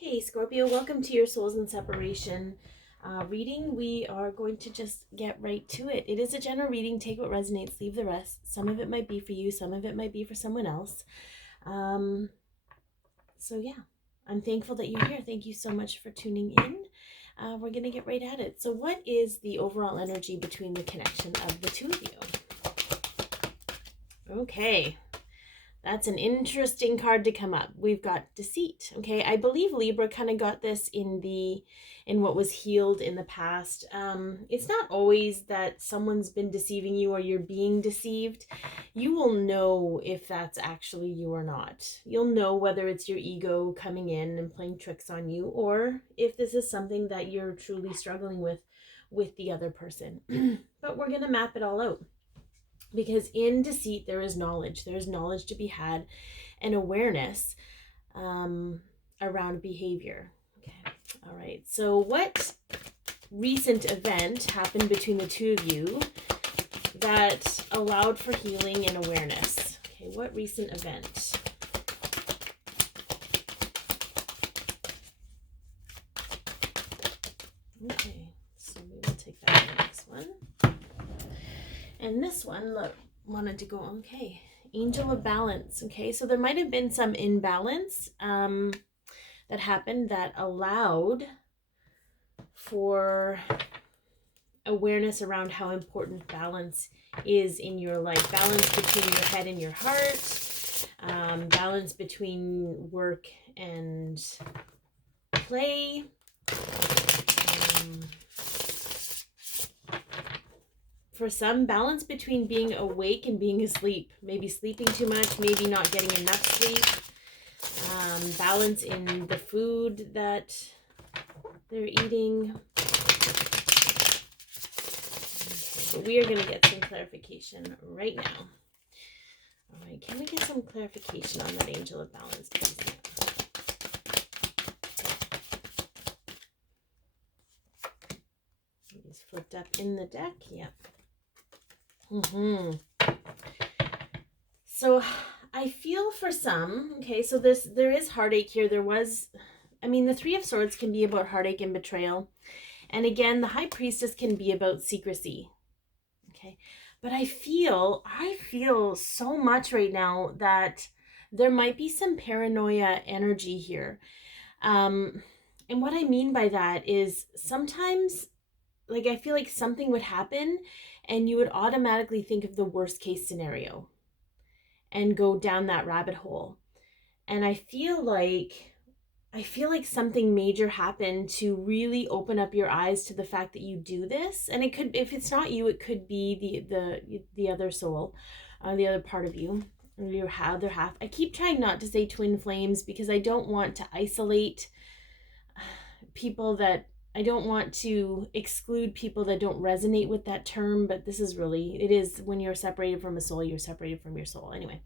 Hey Scorpio, welcome to your Souls in Separation reading. We are going to just get right to it. It is a general reading. Take what resonates, leave the rest. Some of it might be for you, some of it might be for someone else. So yeah, I'm thankful that you're here. Thank you so much for tuning in. We're going to get right at it. So what is the overall energy between the connection of the two of you? Okay. That's an interesting card to come up. We've got deceit. Okay, I believe Libra kind of got this in what was healed in the past. It's not always that someone's been deceiving you or you're being deceived. You will know if that's actually you or not. You'll know whether it's your ego coming in and playing tricks on you, or if this is something that you're truly struggling with the other person. But we're gonna map it all out. Because in deceit, there is knowledge. There's knowledge to be had and awareness around behavior. Okay. All right. So what recent event happened between the two of you that allowed for healing and awareness? Okay. What recent event? Okay. So we will take that to the next one. And this one, look, wanted to go, okay, Angel of Balance. Okay, so there might have been some imbalance that happened that allowed for awareness around how important balance is in your life. Balance between your head and your heart, balance between work and play. For some, balance between being awake and being asleep. Maybe sleeping too much, maybe not getting enough sleep. Balance in the food that they're eating. Okay, but we are going to get some clarification right now. All right, can we get some clarification on that Angel of Balance, please? It's flipped up in the deck. Yep. So I feel for some, okay, so there is heartache here. The Three of Swords can be about heartache and betrayal. And again, the High Priestess can be about secrecy. Okay. But I feel so much right now that there might be some paranoia energy here. And what I mean by that is sometimes, like, I feel like something would happen and you would automatically think of the worst case scenario and go down that rabbit hole. And I feel like something major happened to really open up your eyes to the fact that you do this. And it could, if it's not you, it could be the other soul, the other part of you, or your other half. I keep trying not to say twin flames because I don't want to isolate people that, I don't want to exclude people that don't resonate with that term, but this is really, it is when you're separated from a soul, you're separated from your soul. Anyway,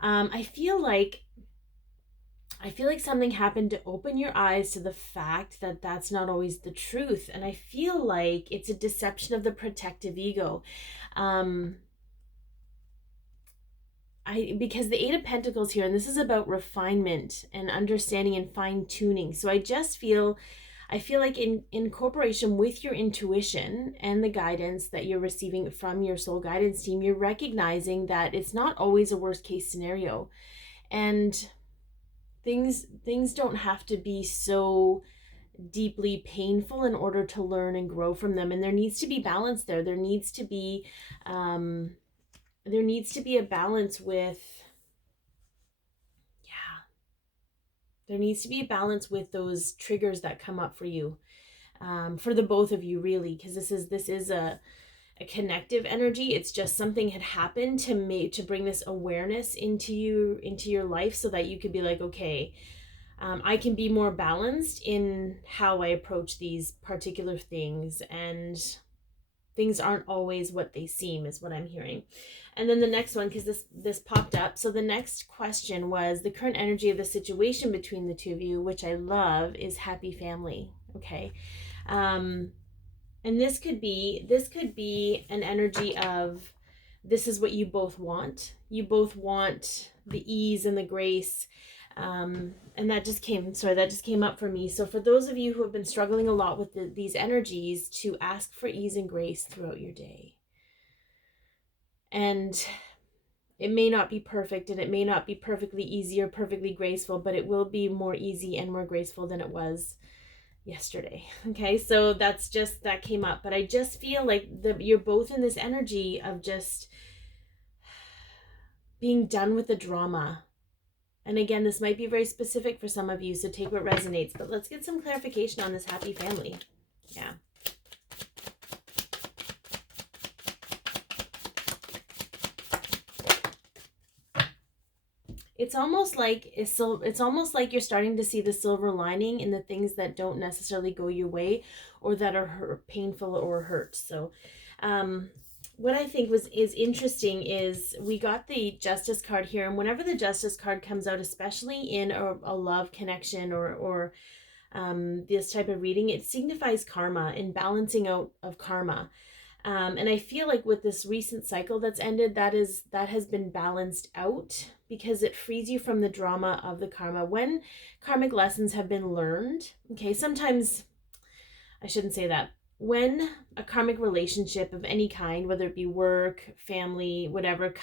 I feel like something happened to open your eyes to the fact that that's not always the truth. And I feel like it's a deception of the protective ego. Because the Eight of Pentacles here, and this is about refinement and understanding and fine tuning. So I feel like in cooperation with your intuition and the guidance that you're receiving from your soul guidance team, you're recognizing that it's not always a worst case scenario. And things don't have to be so deeply painful in order to learn and grow from them. And there needs to be balance there. There needs to be a balance with, there needs to be a balance with those triggers that come up for you, for the both of you, really, because this is a connective energy. It's just something had happened to bring this awareness into your life, so that you could be like, okay, I can be more balanced in how I approach these particular things, and things aren't always what they seem, is what I'm hearing. And then the next one, because this popped up. So the next question was the current energy of the situation between the two of you, which I love, is happy family. Okay. And this could be an energy of, this is what you both want. You both want the ease and the grace And that just came up for me. So for those of you who have been struggling a lot with these energies, to ask for ease and grace throughout your day. And it may not be perfect, and it may not be perfectly easy or perfectly graceful, but it will be more easy and more graceful than it was yesterday. Okay, so that came up. But I just feel like you're both in this energy of just being done with the drama. And again, this might be very specific for some of you, so take what resonates. But let's get some clarification on this happy family. Yeah. It's almost like you're starting to see the silver lining in the things that don't necessarily go your way, or that are painful or hurt. So what I think is interesting is we got the Justice card here, and whenever the Justice card comes out, especially in a love connection or this type of reading, it signifies karma and balancing out of karma. And I feel like with this recent cycle that's ended, that has been balanced out, because it frees you from the drama of the karma. When karmic lessons have been learned, okay, sometimes, I shouldn't say that. When a karmic relationship of any kind, whether it be work, family, whatever,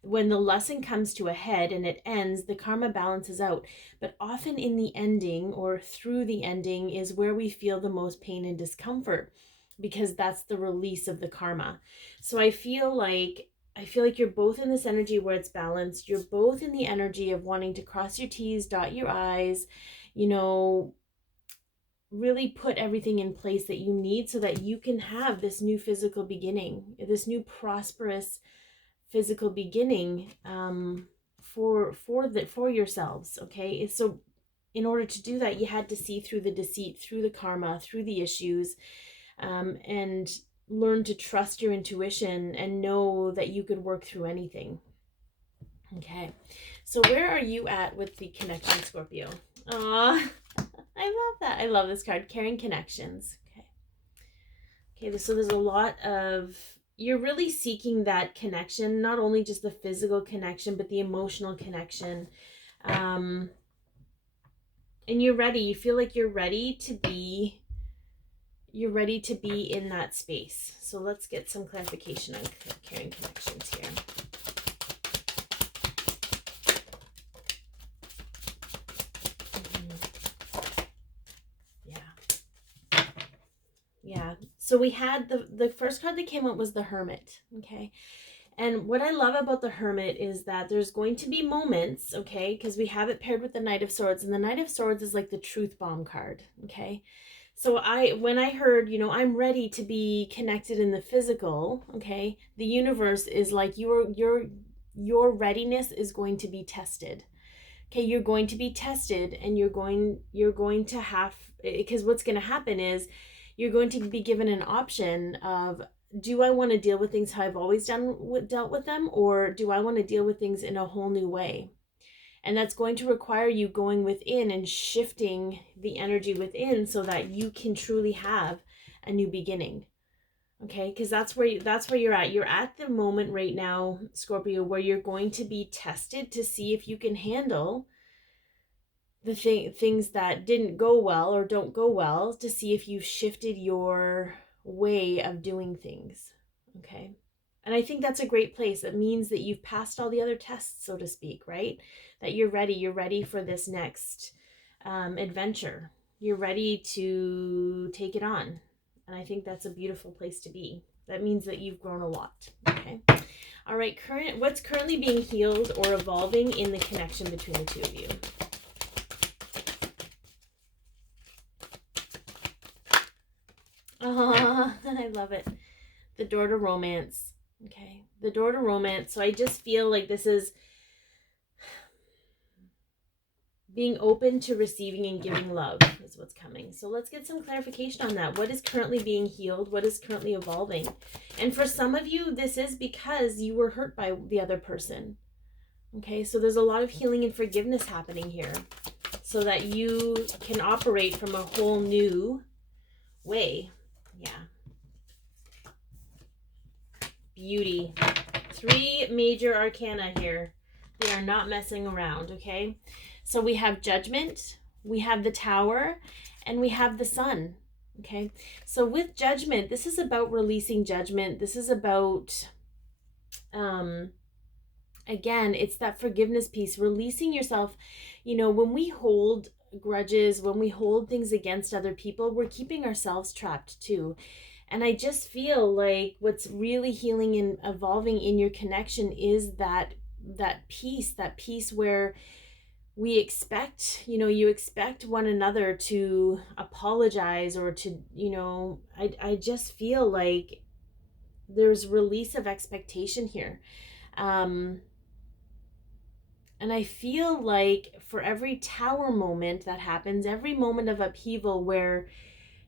when the lesson comes to a head and it ends, the karma balances out. But often in the ending, or through the ending, is where we feel the most pain and discomfort, because that's the release of the karma. So I feel like you're both in this energy where it's balanced. You're both in the energy of wanting to cross your T's, dot your I's, really put everything in place that you need so that you can have this new physical beginning, this new prosperous physical beginning for yourselves. Okay, so in order to do that, you had to see through the deceit, through the karma, through the issues, and learn to trust your intuition and know that you could work through anything. Okay, so where are you at with the connection, Scorpio? Aww. I love that. I love this card, Caring Connections. Okay, so there's a lot of, you're really seeking that connection, not only just the physical connection, but the emotional connection. And you're ready. You feel like you're ready to be in that space. So let's get some clarification on Caring Connections here. Yeah. So we had the first card that came up was the Hermit. Okay. And what I love about the Hermit is that there's going to be moments, okay, because we have it paired with the Knight of Swords, and the Knight of Swords is like the truth bomb card. Okay. So when I heard, I'm ready to be connected in the physical, okay, the universe is like your readiness is going to be tested. Okay, you're going to be tested, and you're going to have, because what's going to happen is you're going to be given an option of, do I want to deal with things how I've always dealt with them, or do I want to deal with things in a whole new way? And that's going to require you going within and shifting the energy within so that you can truly have a new beginning. Okay, because that's where you're at. You're at the moment right now, Scorpio, where you're going to be tested to see if you can handle the things that didn't go well or don't go well, to see if you've shifted your way of doing things. Okay. And I think that's a great place. That means that you've passed all the other tests, so to speak, right? That you're ready for this next adventure. You're ready to take it on. And I think that's a beautiful place to be. That means that you've grown a lot. Okay. All right. What's currently being healed or evolving in the connection between the two of you? Oh, I love it. The door to romance. Okay. The door to romance. So I just feel like this is being open to receiving and giving love is what's coming. So let's get some clarification on that. What is currently being healed? What is currently evolving? And for some of you, this is because you were hurt by the other person. Okay. So there's a lot of healing and forgiveness happening here so that you can operate from a whole new way. Yeah. Beauty. 3 major arcana here. They are not messing around, okay? So we have Judgment, we have the Tower, and we have the Sun. Okay, so with Judgment, this is about releasing judgment. This is about, again, it's that forgiveness piece, releasing yourself. You know, when we hold grudges, when we hold things against other people, we're keeping ourselves trapped too. And I just feel like what's really healing and evolving in your connection is that peace where we expect, you know, you expect one another to apologize or to, you know, I just feel like there's release of expectation here. And I feel like for every Tower moment that happens, every moment of upheaval where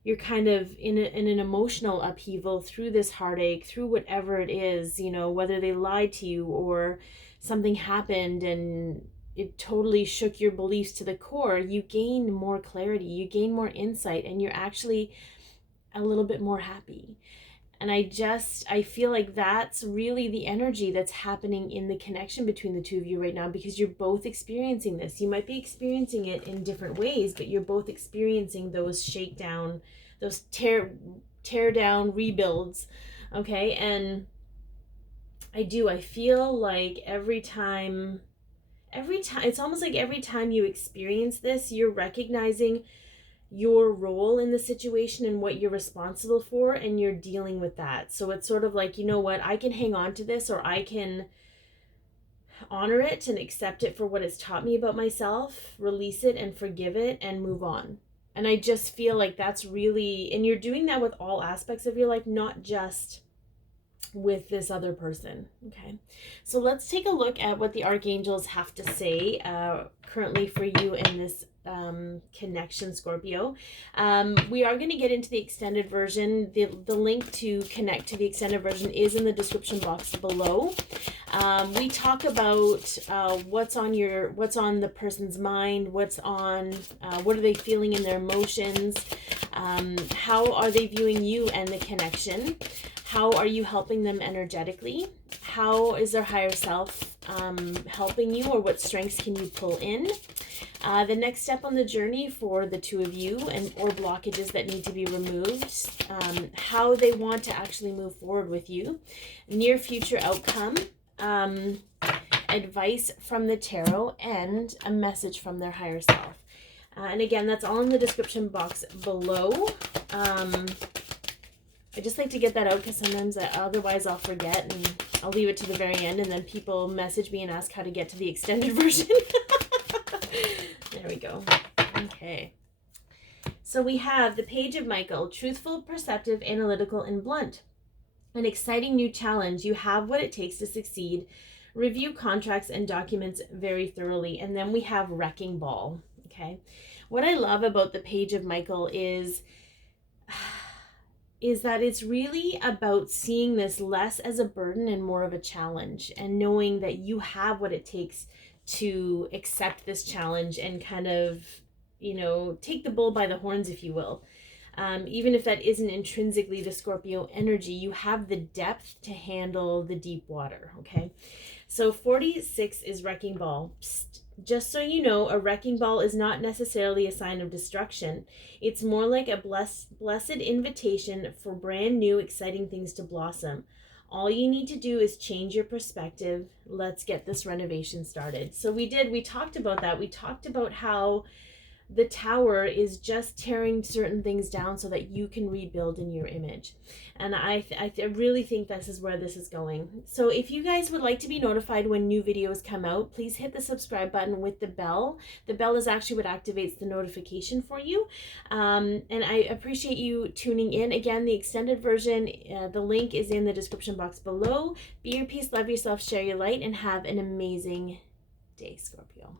you're kind of in an emotional upheaval through this heartache, through whatever it is, you know, whether they lied to you or something happened and it totally shook your beliefs to the core, you gain more clarity, you gain more insight, and you're actually a little bit more happy. And I feel like that's really the energy that's happening in the connection between the two of you right now, because you're both experiencing this. You might be experiencing it in different ways, but you're both experiencing those shakedown, those tear down rebuilds. Okay. And I feel like every time, it's almost like every time you experience this, you're recognizing your role in the situation and what you're responsible for, and you're dealing with that. So it's sort of like, you know what, I can hang on to this, or I can honor it and accept it for what it's taught me about myself, release it and forgive it and move on. And I just feel like that's really, and you're doing that with all aspects of your life, not just with this other person. Okay, so let's take a look at what the archangels have to say currently for you in this connection, Scorpio. We are going to get into the extended version. The link to connect to the extended version is in the description box below. We talk about what's on the person's mind, what are they feeling in their emotions, how are they viewing you and the connection. How are you helping them energetically? How is their higher self helping you, or what strengths can you pull in? The next step on the journey for the two of you, or blockages that need to be removed. How they want to actually move forward with you. Near future outcome. Advice from the tarot, and a message from their higher self. And again, that's all in the description box below. I just like to get that out because sometimes otherwise I'll forget and I'll leave it to the very end, and then people message me and ask how to get to the extended version. There we go. Okay. So we have the Page of Michael, truthful, perceptive, analytical, and blunt. An exciting new challenge. You have what it takes to succeed. Review contracts and documents very thoroughly. And then we have Wrecking Ball. Okay. What I love about the Page of Michael is that it's really about seeing this less as a burden and more of a challenge, and knowing that you have what it takes to accept this challenge and kind of, you know, take the bull by the horns, if you will. Even if that isn't intrinsically the Scorpio energy, you have the depth to handle the deep water. Okay. So 46 is Wrecking Ball. Psst. Just so you know, a wrecking ball is not necessarily a sign of destruction. It's more like a blessed invitation for brand new, exciting things to blossom. All you need to do is change your perspective. Let's get this renovation started. So we talked about that. We talked about how the Tower is just tearing certain things down so that you can rebuild in your image. And I really think this is where this is going. So if you guys would like to be notified when new videos come out, please hit the subscribe button with the bell. The bell is actually what activates the notification for you. And I appreciate you tuning in. Again, the extended version, the link is in the description box below. Be your peace, love yourself, share your light, and have an amazing day, Scorpio.